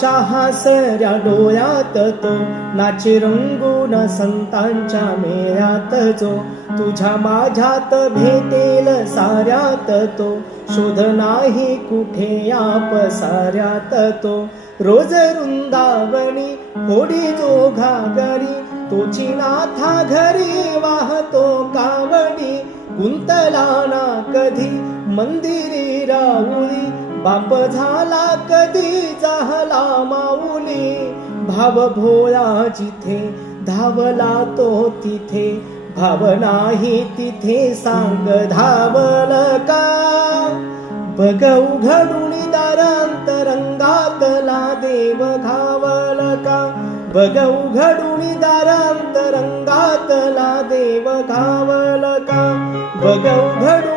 चहा डोळ्यात तो नाचे रंगून संतांच्या मेळ्यात जो. तुझ्या माझ्यात भेटेल साऱ्यात तो शोध नाही कुठे या पसाऱ्यात तो. रोज रुंदावणी होडी जो घागरी तोची नाथा घरी वाहतो कावडी. गुंतला ना कधी मंदिरी राऊली बाप झाला कधी झाला माऊली भाव भोळा जिथे धावला तो तिथे भाव नाही तिथे सांग धावल का? बघ उघडून दारांतरंगातला देव धावल का? बघ उघडून दारांतरंगातला देव धावल का? बघ उघडून